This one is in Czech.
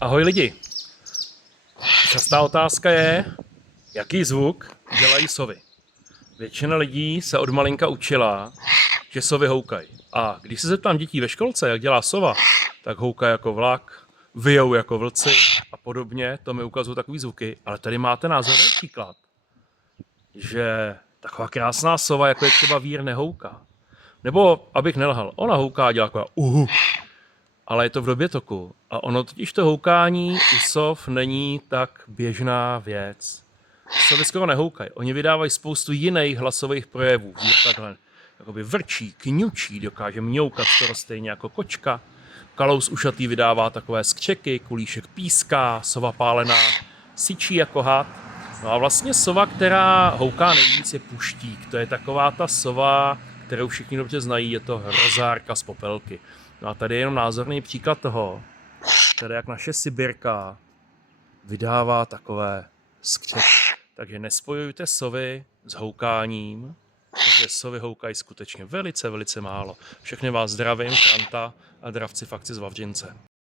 Ahoj lidi. Častá otázka je, jaký zvuk dělají sovy. Většina lidí se od malinka učila, že sovy houkají. A když se zeptám dětí ve školce, jak dělá sova, tak houkají jako vlak, vyjou jako vlci a podobně, to mi ukazují takový zvuky. Ale tady máte názorový příklad, že taková krásná sova, jako je třeba vír, nehouká. Nebo, abych nelhal, ona houká a dělá taková ale je to v době toku. A ono totiž to houkání u sov není tak běžná věc. Sovy skoro nehoukají. Oni vydávají spoustu jiných hlasových projevů. Vír takhle jakoby vrčí, kňučí, dokáže mňoukat skoro stejně jako kočka. Kalous ušatý vydává takové skřeky, kulíšek píská, sova pálená syčí jako had. No a vlastně sova, která houká nejvíc, je puštík. To je taková ta sova, kterou všichni dobře znají, je to hrozárka z Popelky. No a tady je jenom názorný příklad toho, tedy jak naše sibirka vydává takové skřeky. Takže nespojujte sovy s houkáním, protože sovy houkají skutečně velice, velice málo. Všechny vás zdravím, Franta a dravci fakci z Vavřince.